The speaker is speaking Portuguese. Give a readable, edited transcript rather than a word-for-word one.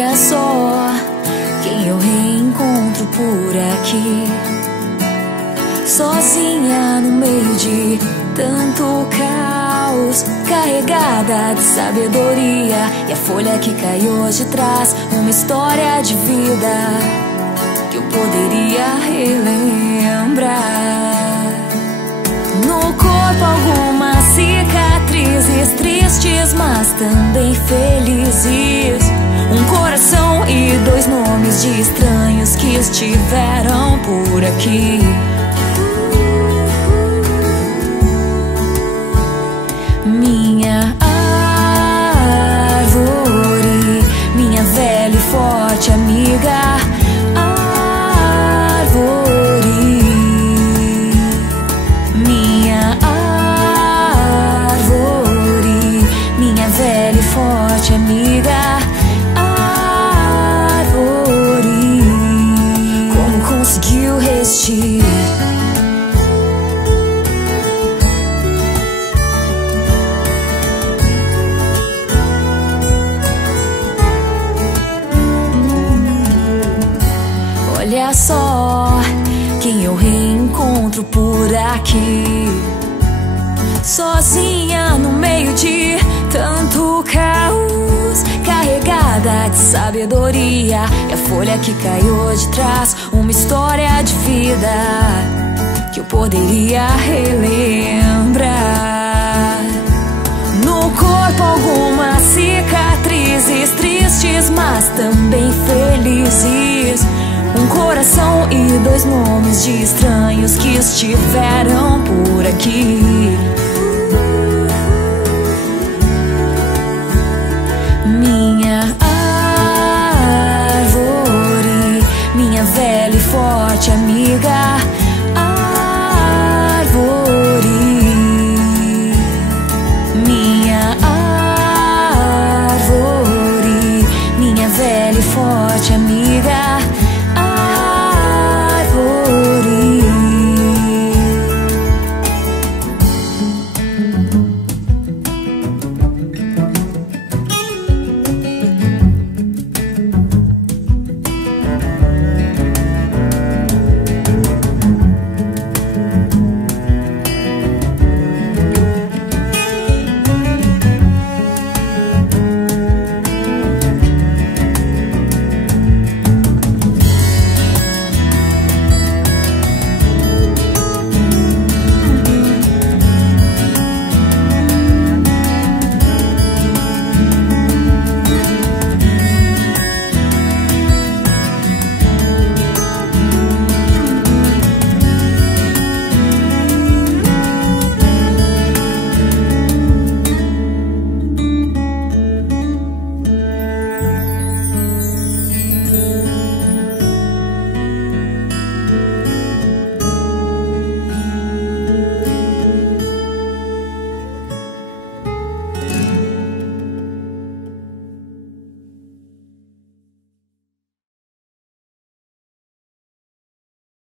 Olha só quem eu reencontro por aqui, sozinha no meio de tanto caos, carregada de sabedoria. E a folha que caiu hoje traz uma história de vida que eu poderia relembrar. No corpo algumas cicatrizes tristes, mas também felizes. Um coração e dois nomes de estranhos que estiveram por aqui. Minha árvore, minha velha e forte amiga. Árvore, minha árvore, minha velha e forte amiga. Árvore, como conseguiu resistir? Olha só quem eu reencontro por aqui, sozinha no meio de tanto caos, carregada de sabedoria. E a folha que caiu hoje traz uma história de vida que eu poderia relembrar. No corpo algumas cicatrizes tristes, mas também felizes. Um coração e dois nomes de estranhos que estiveram por aqui.